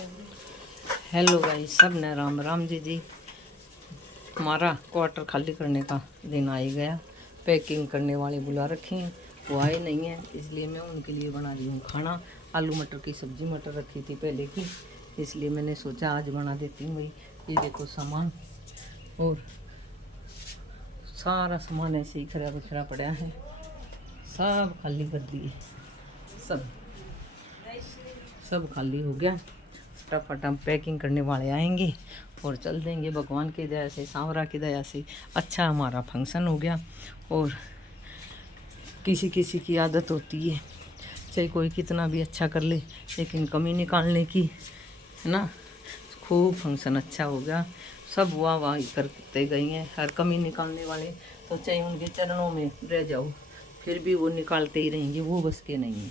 Hello guys, सब ने राम राम जी। हमारा क्वार्टर खाली करने का दिन आ ही गया। पैकिंग करने वाले बुला रखे हैं, वो आए नहीं हैं, इसलिए मैं उनके लिए बना रही हूँ खाना। आलू मटर की सब्ज़ी, मटर रखी थी पहले की, इसलिए मैंने सोचा आज बना देती हूँ। भाई ये देखो सामान, और सारा सामान ऐसे ही खरा बिखरा पड़ा है, सब खाली कर दिए, सब खाली हो गया। फटाफट हम पैकिंग करने वाले आएंगे और चल देंगे। भगवान की दया से, सांवरा की दया से अच्छा हमारा फंक्शन हो गया। और किसी किसी की आदत होती है, चाहे कोई कितना भी अच्छा कर ले, लेकिन कमी निकालने की, है ना। खूब फंक्शन अच्छा हो गया, सब वाह वाह करते गई हैं। हर कमी निकालने वाले तो चाहे उनके चरणों में रह जाओ, फिर भी वो निकालते ही रहेंगे। वो बस के नहीं है,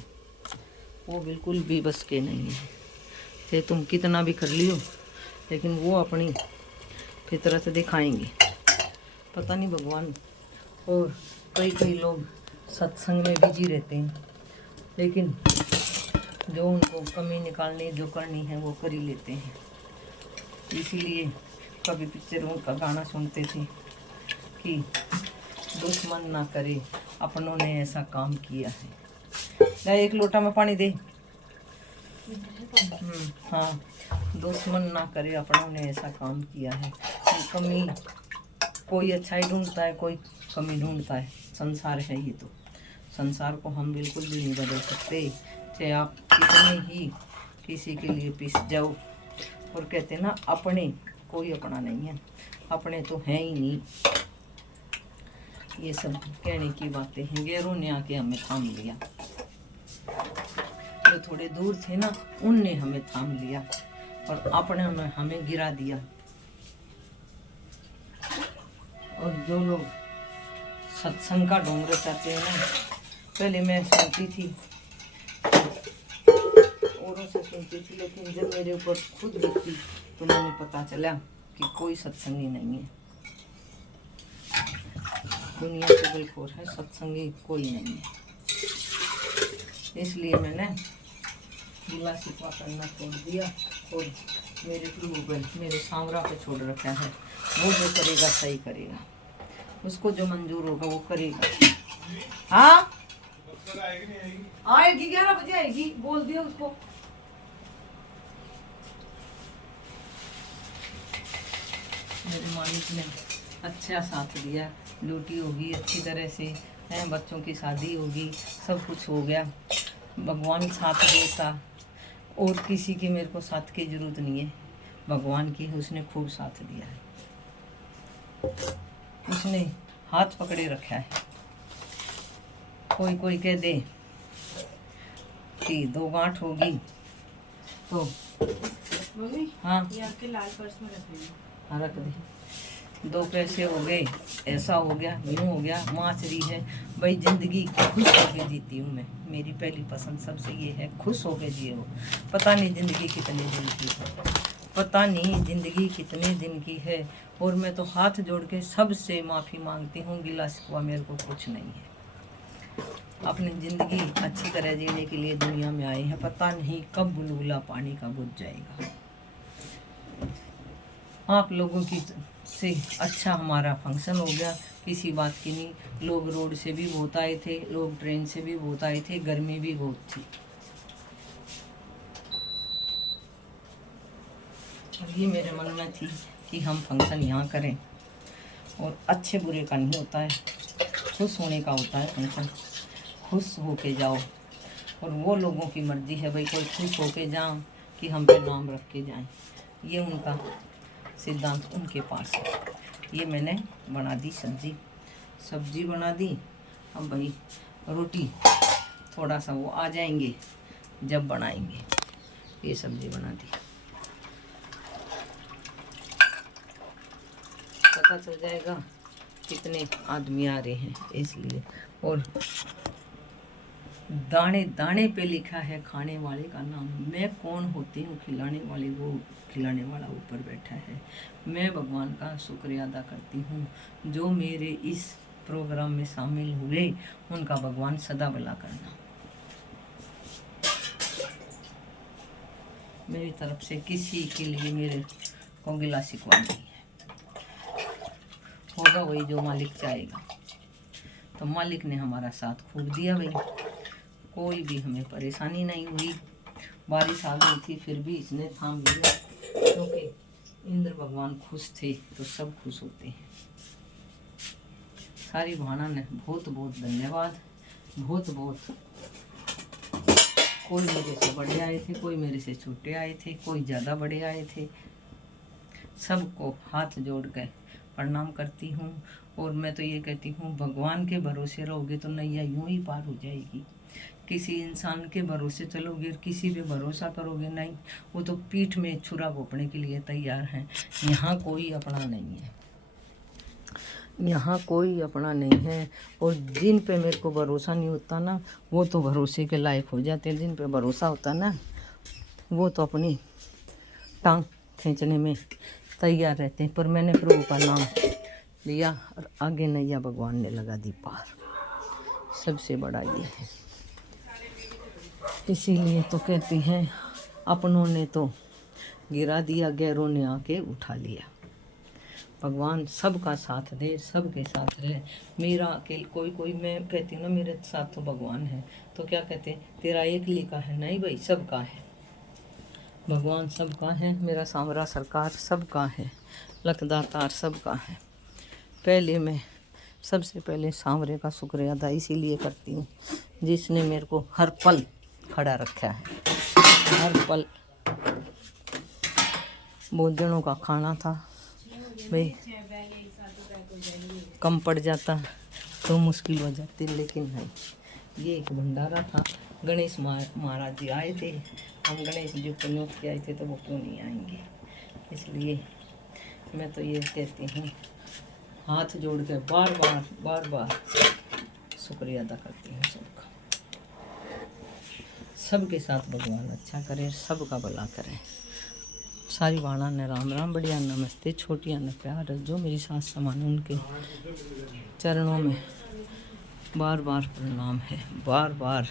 वो बिल्कुल भी बस के नहीं है। चाहे तुम कितना भी कर लियो, लेकिन वो अपनी फितरत दिखाएंगे। पता नहीं भगवान। और कई लोग सत्संग में बिजी रहते हैं, लेकिन जो उनको कमी निकालनी जो करनी है वो कर ही लेते हैं। इसीलिए कभी पिक्चरों का गाना सुनते थे कि दुश्मन ना करे अपनों ने ऐसा काम किया है। एक लोटा में पानी दे। हाँ, दुश्मन ना करे अपनों ने ऐसा काम किया है। कमी, कोई अच्छाई ढूंढता है, कोई कमी ढूंढता है। संसार है ये तो, संसार को हम बिल्कुल भी नहीं बदल सकते। चाहे आप कितने ही किसी के लिए पिस जाओ। और कहते ना, अपने कोई अपना नहीं है, अपने तो हैं ही नहीं। ये सब कहने की बातें हैं। गैरों ने आके हमें थाम लिया, जो थोड़े दूर थे ना, उनने हमें थाम लिया, और अपने ने हमें गिरा दिया। और जो लोग सत्संग का ढोंग रचाते हैं ना, पहले मैं सुनती थी, औरों से सुनती थी, लेकिन जब मेरे ऊपर खुद बीती तो मैंने पता चला कि कोई सत्संगी नहीं है। दुनिया चुगलखोर है, सत्संगी कोई नहीं है। इसलिए मैंने गिला शिकवा करना छोड़ दिया, और मेरे ट्यूबवेल मेरे सांवरा पे छोड़ रखा है। वो जो करेगा सही करेगा, उसको जो मंजूर होगा वो करेगा। हाँ आएगी, 11 बजे आएगी, बोल दिया उसको। मेरे मालिक ने अच्छा साथ दिया, ड्यूटी होगी अच्छी तरह से, हैं, बच्चों की शादी होगी, सब कुछ हो गया। भगवान साथ देता, और किसी की मेरे को साथ की जरूरत नहीं है। भगवान की उसने खूब साथ दिया है, उसने हाथ पकड़े रखा है। कोई कह दे कि 2 गांठ होगी तो हाँ, ये आपके लाल पर्स में हाँ रख दे। 2 पैसे हो गए, ऐसा हो गया, यूँ हो गया, माचरी है। भाई जिंदगी खुश होके जीती हूँ मैं। मेरी पहली पसंद सबसे ये है, खुश होके जिए हो। पता नहीं जिंदगी कितने दिन की है, पता नहीं जिंदगी कितने दिन की है। और मैं तो हाथ जोड़ के सबसे माफ़ी मांगती हूँ, गिला शिकवा मेरे को कुछ नहीं है। अपनी ज़िंदगी अच्छी तरह जीने के लिए दुनिया में आए हैं, पता नहीं कब बुलबुला पानी का बुझ जाएगा। आप लोगों की से अच्छा हमारा फंक्शन हो गया, किसी बात की नहीं। लोग रोड से भी बहुत आए थे, लोग ट्रेन से भी बहुत आए थे, गर्मी भी बहुत थी। ये मेरे मन में थी कि हम फंक्शन यहाँ करें, और अच्छे बुरे का नहीं होता है, खुश होने का होता है फंक्शन। खुश होके जाओ, और वो लोगों की मर्जी है भाई, कोई खुश होके जाओ कि हम पे नाम रख के जाएं, ये उनका सिद्धांत उनके पास है। ये मैंने बना दी सब्जी बना दी। अब भाई रोटी थोड़ा सा वो आ जाएंगे जब बनाएंगे। ये सब्जी बना दी, पता चल जाएगा कितने आदमी आ रहे हैं, इसलिए। और दाने दाने पे लिखा है खाने वाले का नाम। मैं कौन होती हूँ खिलाने वाली, वो खिलाने वाला ऊपर बैठा है। मैं भगवान का शुक्रिया अदा करती हूँ, जो मेरे इस प्रोग्राम में शामिल हुए, उनका भगवान सदा भला करना। मेरी तरफ से किसी के लिए मेरे को गिला शिकवा नहीं है। होगा वही जो मालिक चाहेगा। तो मालिक ने हमारा साथ खूब दिया भाई, कोई भी हमें परेशानी नहीं हुई। बारिश आ गई थी फिर भी इसने थाम लिया, क्योंकि इंद्र भगवान खुश थे तो सब खुश होते हैं। सारी भाणा ने बहुत बहुत धन्यवाद, बहुत बहुत। कोई मेरे से बड़े आए थे, कोई मेरे से छोटे आए थे, कोई ज़्यादा बड़े आए थे। सबको हाथ जोड़ कर प्रणाम करती हूँ। और मैं तो ये कहती हूँ, भगवान के भरोसे रहोगे तो नैया यूं ही पार हो जाएगी। किसी इंसान के भरोसे चलोगे, किसी पे भरोसा करोगे नहीं, वो तो पीठ में छुरा घोंपने के लिए तैयार हैं। यहाँ कोई अपना नहीं है, यहाँ कोई अपना नहीं है। और जिन पे मेरे को भरोसा नहीं होता ना, वो तो भरोसे के लायक हो जाते हैं। जिन पे भरोसा होता ना, वो तो अपनी टांग खींचने में तैयार रहते हैं। पर मैंने प्रभु का नाम लिया और आगे नैया भगवान ने लगा दी पार। सबसे बड़ा ये है। इसीलिए तो कहती हैं, अपनों ने तो गिरा दिया, गैरों ने आके उठा लिया। भगवान सबका साथ दे, सबके साथ रहे। मेरा अकेले कोई मैं कहती हूँ ना, मेरे साथ तो भगवान है, तो क्या कहते हैं, तेरा एक लिखा है, नहीं भाई सबका है। भगवान सबका है, मेरा सांवरा सरकार सबका है, लखदातार सबका है। पहले मैं सबसे पहले सांवरे का शुक्रिया अदा इसीलिए करती हूँ, जिसने मेरे को हर पल खड़ा रखा है। हर पल बहुत दिनों का खाना था भाई, कम पड़ जाता तो मुश्किल हो जाती, लेकिन नहीं, ये एक भंडारा था। गणेश महाराज जी आए थे, हम गणेश जी को नियुक्त आए थे, तो वो क्यों नहीं आएंगे। इसलिए मैं तो ये कहती हूँ, हाथ जोड़ के बार बार शुक्रिया अदा करती हूँ सबका। सबके साथ भगवान अच्छा करे, सबका भला करे। सारी वाणा ने राम राम, बढ़िया नमस्ते, छोटिया ने प्यार। जो मेरी सास समान, उनके चरणों में बार बार प्रणाम है। बार बार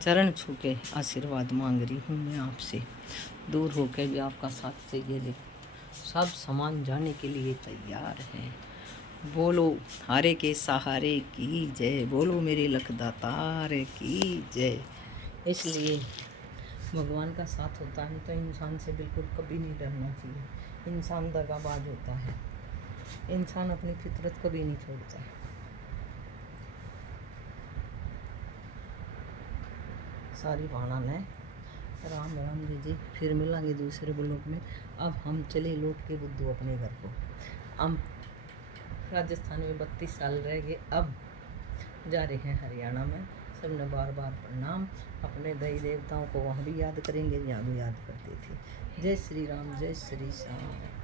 चरण छू के आशीर्वाद मांग रही हूँ मैं आपसे। दूर होकर भी आपका साथ चाहिए, देखो सब समान जाने के लिए तैयार हैं। बोलो हारे के सहारे की जय, बोलो मेरे लखदातार की जय। इसलिए भगवान का साथ होता है तो इंसान से बिल्कुल कभी नहीं डरना चाहिए। इंसान दगाबाज होता है, इंसान अपनी फितरत कभी नहीं छोड़ता है। सारी भाणा ने राम राम जी। फिर मिलेंगे दूसरे ब्लॉग में। अब हम चले लौट के बुद्धू अपने घर को। हम राजस्थान में 32 साल रह गए, अब जा रहे हैं हरियाणा में। सबने बार बार प्रणाम। अपने देवी देवताओं को वहाँ भी याद करेंगे, यहाँ भी याद करते थे। जय श्री राम, जय श्री श्याम।